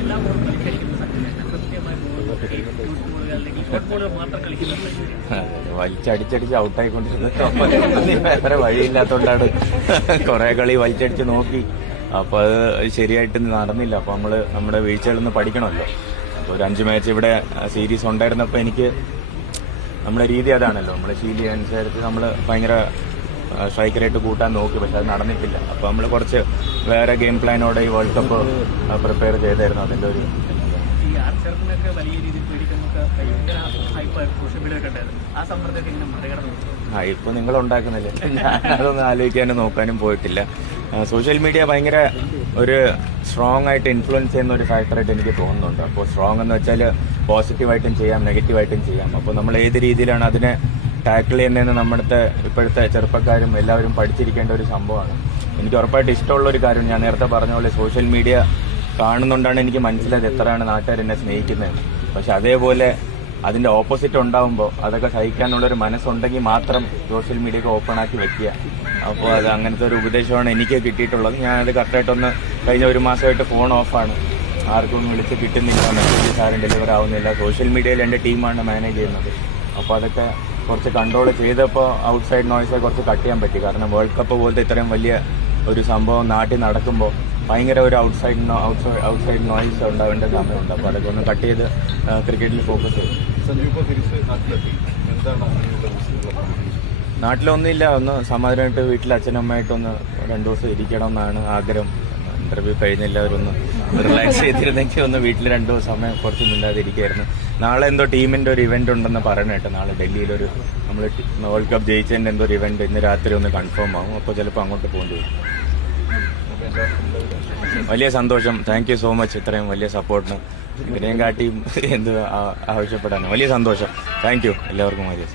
എല്ലാ ബോളും കളിക്കുന്ന സച്ചിൻ കൃത്യമായി ബോളുകൾ അല്ലെങ്കിൽ ഷോർട്ട് ബോളുകൾ മാത്രം കളിക്കുന്നുണ്ട്. വലിച്ചടിച്ചടിച്ച് ഔട്ടായിക്കൊണ്ടിരുന്നത് വേറെ വഴിയില്ലാത്തതുകൊണ്ടാണ് കുറെ കളി വലിച്ചടിച്ച് നോക്കി. അപ്പൊ അത് ശരിയായിട്ട് നടന്നില്ല. അപ്പൊ നമ്മുടെ വീഴ്ചകളിൽ നിന്ന് പഠിക്കണമല്ലോ. അപ്പോൾ ഒരു 5 മാച്ച് ഇവിടെ സീരീസ് ഉണ്ടായിരുന്നപ്പോൾ എനിക്ക് നമ്മുടെ രീതി അതാണല്ലോ, നമ്മുടെ ശീലി അനുസരിച്ച് നമ്മൾ ഭയങ്കര സ്ട്രൈക്കറായിട്ട് കൂട്ടാൻ നോക്കി. പക്ഷെ അത് നടന്നിട്ടില്ല. അപ്പോൾ നമ്മൾ കുറച്ച് വേറെ ഗെയിം പ്ലാനോടെ ഈ വേൾഡ് കപ്പ് പ്രിപ്പയർ ചെയ്തായിരുന്നു. അതിൻ്റെ ഒരു ഈ ആർച്ചറിനൊക്കെ വലിയ രീതിയിൽ പേടിക്കുന്നൊക്കെ ഭയങ്കര ഹൈപ്പ് സോഷ്യൽ മീഡിയ ഒക്കെ ഉണ്ടായിരുന്നു. ആ സമ്മർദ്ദമൊക്കെ ഇങ്ങനെ മറികടന്നു. ഇപ്പൊ നിങ്ങൾ ഉണ്ടാക്കുന്നില്ലേ, ഞാൻ അതൊന്നും ആലോചിക്കാനും നോക്കാനും പോയിട്ടില്ല. സോഷ്യൽ മീഡിയ ഭയങ്കര ഒരു സ്ട്രോങ് ആയിട്ട് ഇൻഫ്ലുവൻസ് ചെയ്യുന്ന ഒരു ഫാക്ടറായിട്ട് എനിക്ക് തോന്നുന്നുണ്ട്. അപ്പോൾ സ്ട്രോങ് എന്ന് വെച്ചാൽ പോസിറ്റീവായിട്ടും ചെയ്യാം, നെഗറ്റീവായിട്ടും ചെയ്യാം. അപ്പോൾ നമ്മൾ ഏത് രീതിയിലാണ് അതിനെ ടാക്കിൾ ചെയ്യുന്നതെന്ന് നമ്മുടെ ഇപ്പോഴത്തെ ചെറുപ്പക്കാരും എല്ലാവരും പഠിച്ചിരിക്കേണ്ട ഒരു സംഭവമാണ്. എനിക്ക് ഉറപ്പായിട്ട് ഇഷ്ടമുള്ള ഒരു കാര്യം, ഞാൻ നേരത്തെ പറഞ്ഞ പോലെ സോഷ്യൽ മീഡിയ കാണുന്നുകൊണ്ടാണ് എനിക്ക് മനസ്സിലായത് എത്രയാണ് നാട്ടുകാർ എന്നെ സ്നേഹിക്കുന്നത്. പക്ഷെ അതേപോലെ അതിന്റെ ഓപ്പോസിറ്റ് ഉണ്ടാവുമ്പോൾ അതൊക്കെ സഹിക്കാനുള്ളൊരു മനസ്സുണ്ടെങ്കിൽ മാത്രം സോഷ്യൽ മീഡിയ ഓപ്പൺ ആക്കി വെക്കുക. അപ്പോൾ അത് അങ്ങനത്തെ ഒരു ഉപദേശമാണ് എനിക്ക് കിട്ടിയിട്ടുള്ളത്. ഞാനത് കറക്റ്റായിട്ടൊന്ന് കഴിഞ്ഞ 1 മാസമായിട്ട് ഫോൺ ഓഫാണ്. ആർക്കും വിളിച്ച് കിട്ടുന്നില്ല, മെസ്സേജസ് ആരും ഡെലിവർ ആവുന്നില്ല. സോഷ്യൽ മീഡിയയിൽ എൻ്റെ ടീമാണ് മാനേജ് ചെയ്യുന്നത്. അപ്പോൾ അതൊക്കെ കുറച്ച് കൺട്രോൾ ചെയ്തപ്പോൾ ഔട്ട്സൈഡ് നോയ്സെ കുറച്ച് കട്ട് ചെയ്യാൻ പറ്റി. കാരണം വേൾഡ് കപ്പ് പോലത്തെ ഇത്രയും വലിയ ഒരു സംഭവം നാട്ടിൽ നടക്കുമ്പോൾ ഭയങ്കര ഒരു ഔട്ട്സൈഡ് നോയ്സ് ഉണ്ടാവേണ്ട സമയമുണ്ട്. അപ്പോൾ അതൊക്കെ ഒന്ന് കട്ട് ചെയ്ത് ക്രിക്കറ്റിൽ ഫോക്കസ് ചെയ്തു. നാട്ടിലൊന്നുമില്ല, ഒന്ന് സമാധാനമായിട്ട് വീട്ടിൽ അച്ഛനമ്മയായിട്ടൊന്ന് 2 ദിവസം ഇരിക്കണം എന്നാണ് ആഗ്രഹം. ഇന്റർവ്യൂ കഴിഞ്ഞ് എല്ലാവരും ഒന്ന് റിലാക്സ് ചെയ്തിരുന്നെങ്കിൽ ഒന്ന് വീട്ടിൽ 2 ദിവസം സമയം കുറച്ച് മിണ്ടാതിരിക്കുകയായിരുന്നു. നാളെ എന്തോ ടീമിന്റെ ഒരു ഇവന്റ് ഉണ്ടെന്ന് പറയണ കേട്ടോ. നാളെ ഡൽഹിയിലൊരു നമ്മൾ വേൾഡ് കപ്പ് ജയിച്ചതിന്റെ എന്തോ ഒരു ഇവന്റ് ഇന്ന് രാത്രി ഒന്ന് കൺഫേം ആവും. അപ്പോൾ ചിലപ്പോൾ അങ്ങോട്ട് പോകേണ്ടി വരും. വലിയ സന്തോഷം. താങ്ക് യു സോ മച്ച് ഇത്രയും വലിയ സപ്പോർട്ടിന്. ഇതിനെയും കാട്ടിയും എന്ത് ആവശ്യപ്പെടാനും വലിയ സന്തോഷം. താങ്ക് യു എല്ലാവർക്കും. വലിയ